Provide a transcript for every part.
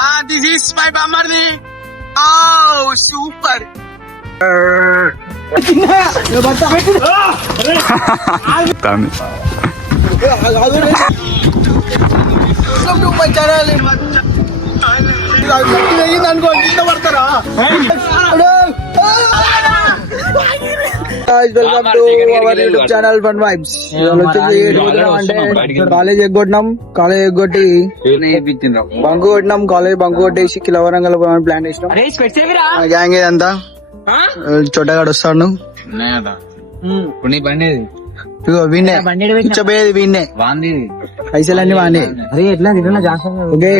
This is my Bamardi. Oh, super. Welcome to my channel. Welcome to our YouTube channel fun vibes. College ఎగ్గొట్టినాం, college ఎగ్గొట్టి bunk కొట్టినాం, college bunk కొట్టేసి కిలవరంగల్ plan చేసినాం. Gang ఇదంతా చోటగాడు వస్తాడు. ఇగో వీణే కూర్చోపోయేది, వీణే పైసలన్నీ వాడినే. ఓకే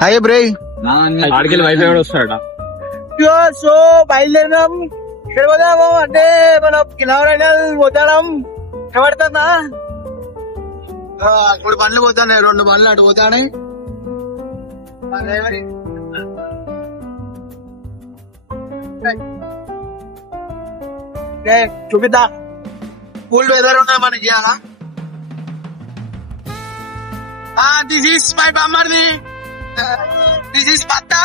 హాయ్ బ్రై. సో బయలుదేరినాం. ఇక్కడ పోదాము అంటే మనం కిలవరంగల్ పోతాం. ఎవడుతుందా ఇప్పుడు బండ్లు పోతాయి, 2 బండ్లు అటు పోతాయి. చూపిద్దా కూల్ వెదర్ ఉన్నాయి మనకి. దిస్ ఈస్ మై బామర్ది, దిస్ ఈస్ పత్తా.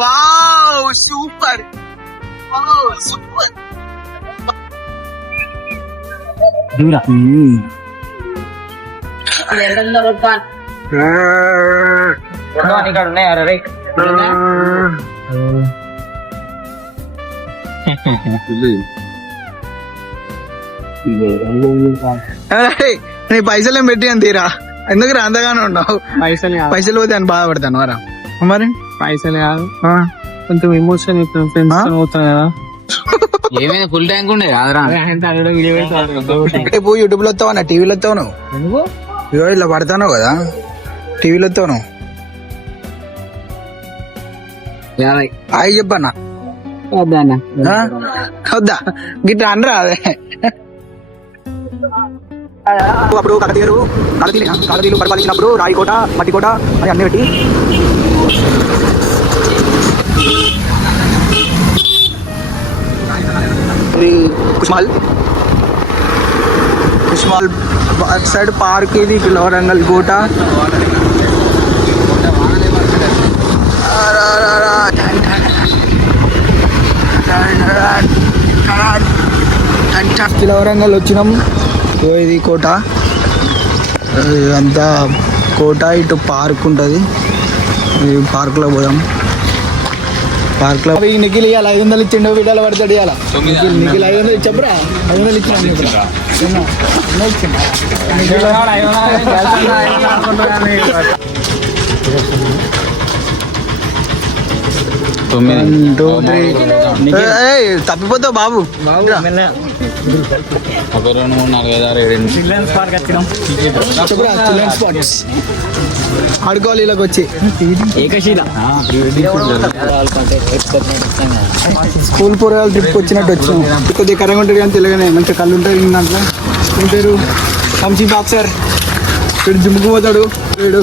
Wow super, super. ఇక్కడ ఉన్నాయా రైట్? నీ పైసలు ఏం పెట్టి అని తీరా, ఎందుకు అంతగానే ఉండవు? పైసలు పోతే అని బాధపడతాను వరా. మరి పైసలు కాదు, కొంచెం ఎమోషన్ అవుతాను కదా. ఏమైనా ఫుల్ ట్యాంక్ ఉండే యూట్యూబ్ లో వస్తావు, టీవీలో వస్తావు, నువ్వు ఇలా పడతాను కదా, టీవీలో వస్తావు. అవి చెప్పన్నా వద్దా గిట్లా అనరా? అదే అప్పుడు కలతీలు పరిపాలించినప్పుడు రాయికోట, మట్టికోట అని అన్ని పెట్టి కుష్మాల్ అటు సైడ్ పార్క్, ఇది కిలవరంగల్ కోట. కిలవరంగల్ వచ్చినాం. ఇది కోట, అంతా కోట. ఇటు పార్క్ ఉంటుంది, పార్క్ లో పోదాం. పార్క్ లో నిఖిల్ ఇవ్వాలి 500 ఇచ్చిండు, వీడియోలో పడతాడు. ఇవ్వాల నిఖిల్ 500 ఇచ్చప్పురా, 500 ఇచ్చిన. తప్పిపోతావు బాబు. ఆడుకోవాలి ఇలాగ వచ్చి స్కూల్ పోరాలు ట్రిప్ వచ్చినట్టు వచ్చాం. కొద్దిగా కరెంట్ ఉంటుంది కానీ తెలియగానే మంచిగా కళ్ళు ఉంటాయి దాంట్లో. ఏం పేరు? కంచి బాక్సర్. వీడు జిమ్కి పోతాడు. వీడు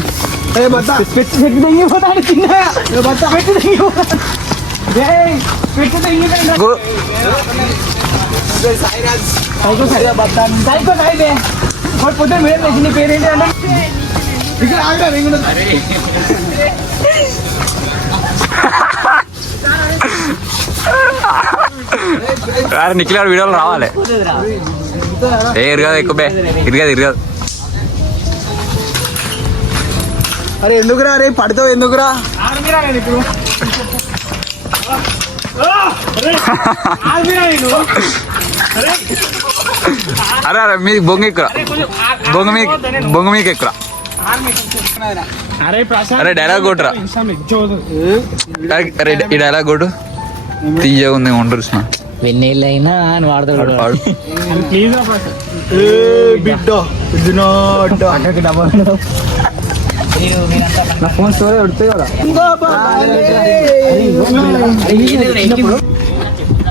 పేరేంటి అంటే నిఖిల్ వీడియోలో రావాలి. ఇరగదు ఎక్కువ, ఇరగదు. అరే ఎందుకురా, రే పడతావు ఎందుకురా? అరే అరే మీ బొంగ ఎక్కురా, బొంగ మీకు ఎక్కురా. అరే డైలాగ్ కొట్టురా, అరే ఈ డైలాగ్ కొట్టు. తీయ ఉంది ఉండరు వెన్నెళ్ళైనా అని వాడతాడు.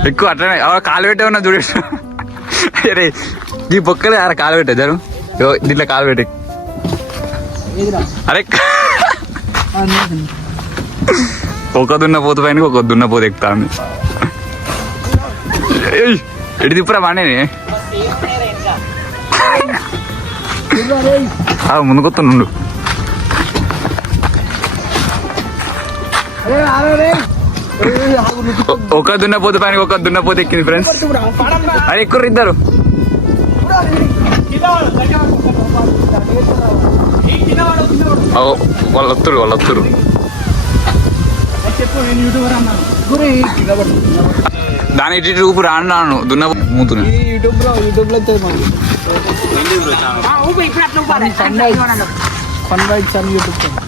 ఎక్కువ అట్లనే కాలు పెట్టే ఉన్నా చూడే. అరే ఈ బొక్కలే అరే కాలు పెట్టే జరు, దీంట్లో కాలు పెట్టే. అరే ఒక దున్నపోతు పైన ఒక దున్నపోతు ఎక్కుతాంది. ఎటు తిప్పురా బాగానే ముందుకొత్తుండు. ఒక దున్నపోతే పైన ఒక దున్నపోతే ఎక్కింది ఫ్రెండ్స్. అది ఎక్కువ ఇద్దరు వాళ్ళు వత్తురు. దాని ఇటు ఊపు రాను దున్న మూతున్నా.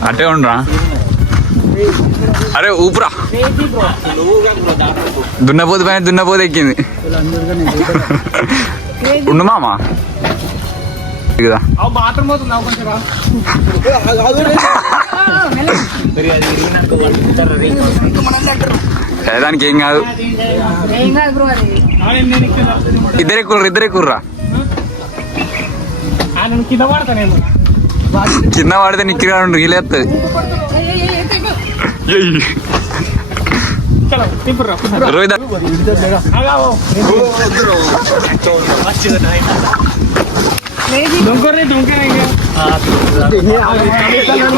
అట్టే ఉండరా. అరే ఊపురా. దున్నపోతు పైన దున్నపోతు ఎక్కింది. ఉండు మామా కదా దానికి ఏం కాదు. ఇద్దరే కుర్రా. కింద పడితే నిక్కిగా ఉండు వీలేస్తుంది.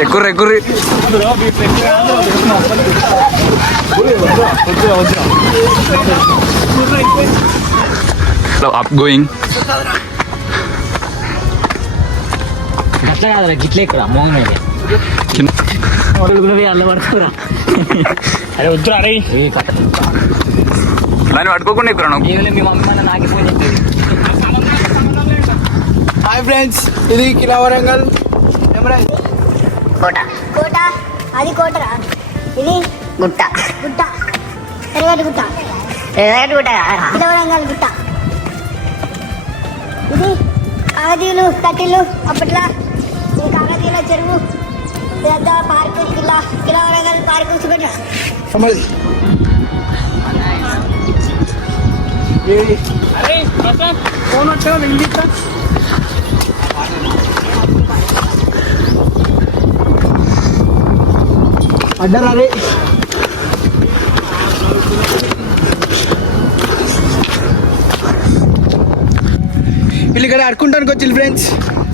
ఎక్కుర్రి అప్ గోయింగ్. అట్లా కాదు గిట్లే ఇక్కడ మోహన్ అల్ల పడుతురా. అరే వద్దురా. అరే దాన్ని పట్టుకోకుండా ఎక్కురా. మీ మమ్మీ నాకే ఫోన్ చెప్పేది. హాయ్ ఫ్రెండ్స్, ఇది కిలా వరంగల్ కోట. అది కోటరా. ఇది గుట్ట. ఎరగటి గుట్ట. కిలా వరంగల్ గుట్ట. ఇది కాగదీలు కట్టిల్లు అప్పట్లో. ఇది కాగదీల చెరువు. ఇదంతా పార్కు. కిలా వరంగల్ పార్కు చూపెట్టా. ఫోన్ వచ్చా వెళ్ళిస్తా. అడ్డరా రే. వీళ్ళు ఇక్కడ అడుకుంటానికి వచ్చింది ఫ్రెండ్స్.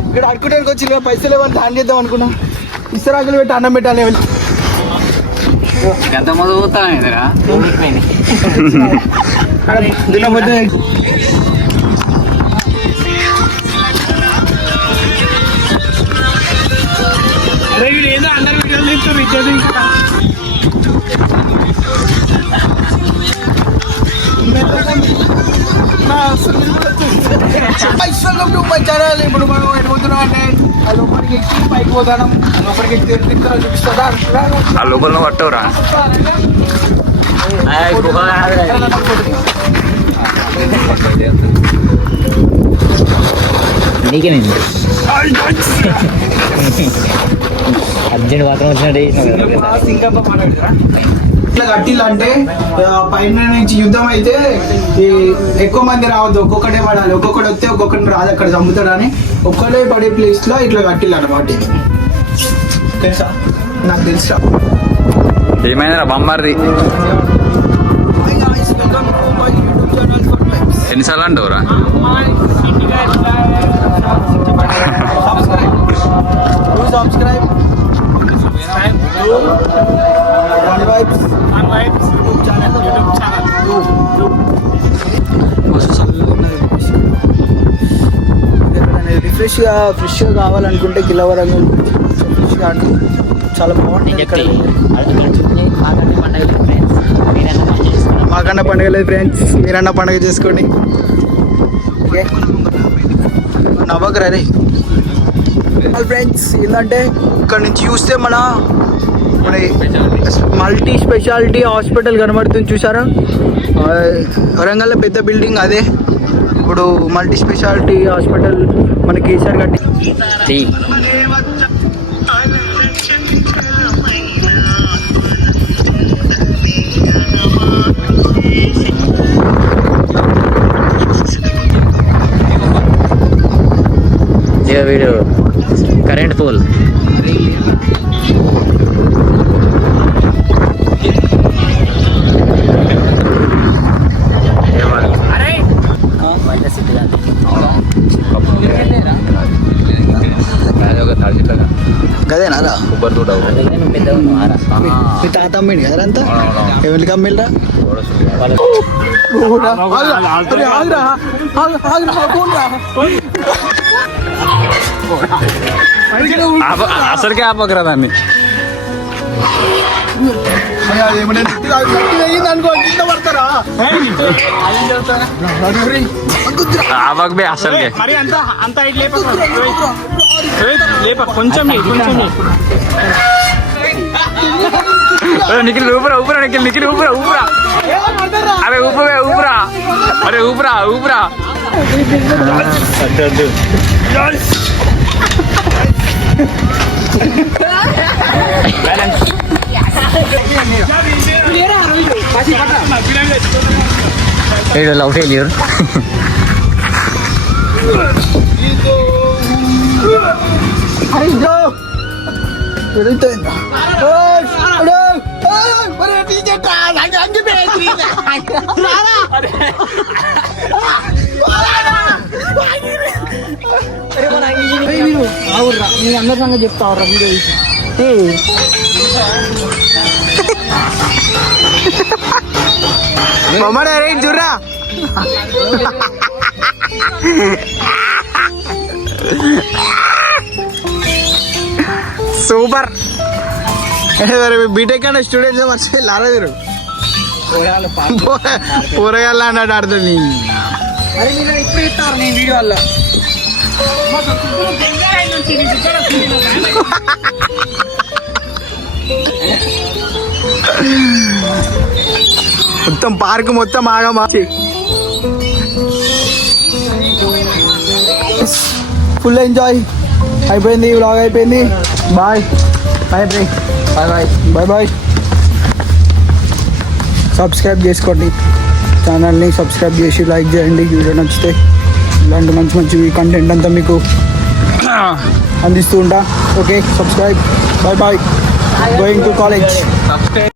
ఇక్కడ అడుకుంటానికి వచ్చి పైసలు ఇవ్వాలి దాన్ని చేద్దాం అనుకున్నా. ఇస్తరాకులు పెట్టి అన్నం పెట్టాలి. గంత మొదలు పోతానే దినపోతే ఏదో అందరు వీడియోలు తీస్తారు. ఇప్పుడు మనం ఎడిపోతున్నాం అంటే ఆ లోపలికి ఎక్కి పైకి పోతాం. లోపలికి ఎక్కి చూపిస్తుందా ఆ లోపల పట్టవురా. నీకేమైంది అర్జెంట్ మాత్రం వచ్చినట్టు. ఇట్లా కట్టిల్లంటే పైన నుంచి యుద్ధం అయితే ఎక్కువ మంది రావద్దు, ఒక్కొక్కటే పడాలి. ఒక్కొక్కటి వస్తే ఒక్కొక్కటి రాదు, అక్కడ చంపుతాడని ఒక్కడే పడే ప్లేస్ లో ఇట్లా కట్టిల్లు అన్నమాట. తెలుసా? నాకు తెలుసా. ఏమైనా బొమ్మది ఎన్నిసార్లు అంటావురా? సబ్స్క్రైబ్ ఫ్రెష్గా కావాలనుకుంటే కిలా వరంగల్ ఫ్రెష్గా అంటే చాలా బాగుంటుంది. ఇక్కడ మాకన్నా పండుగ లేదు ఫ్రెండ్స్, మీరన్నా పండుగ చేసుకోండి. ఓకే నవ్వకరే ఫ్రెండ్స్. ఏంటంటే ఇక్కడ నుంచి చూస్తే మన మల్టీ స్పెషాలిటీ హాస్పిటల్ కనబడుతుంది చూసారా? వరంగల్లో పెద్ద బిల్డింగ్ అదే. ఇప్పుడు మల్టీ స్పెషాలిటీ హాస్పిటల్ మన కేసీఆర్ కట్టి వీడు కరెంట్ పోల్. అరే అదేనా రా? కొబ్బరి తోట అందుకని నువ్వు పెద్దగా ఉన్నావు ఆరా. మీ తాత అమ్మిండు కదా అంతా ఎవరికి అమ్మిల్రా? అసలుకే ఆపకరా దాన్ని. ఆపక అసలుకే నిఖిల్ ఊపురా ఊపురా నిఖిల్ ఊపురా ఊపురా అరే ఊపురా ఊపురా అరే ఊపురా ఊపురా లవ్ ఫెయిల్యూర్. అందరి సంగతి చెప్తావరా వీడియో మమ్మడ రేట్ చూడరా. సూపర్. బీటెక్ అంటే స్టూడెంట్స్ మర్చిపోయి లారా మీరు కూరగాయలు అన్నట్టు ఆడుతుంది. అరే మీరు ఎప్పుడు ఇస్తారు నీ వీడియో వల్ల మొత్తం పార్క్ మొత్తం ఆగమా. ఫుల్ ఎంజాయ్ అయిపోయింది. వ్లాగ్ అయిపోయింది. Bye bye bye bye bye bye. Subscribe చేసుకోండి ఛానల్ని. సబ్స్క్రైబ్ చేసి లైక్ చేయండి వీడియో నచ్చితే. ఇలాంటి మంచి మంచి కంటెంట్ అంతా మీకు అందిస్తూ ఉంటా. Okay subscribe. Bye bye. Going to college.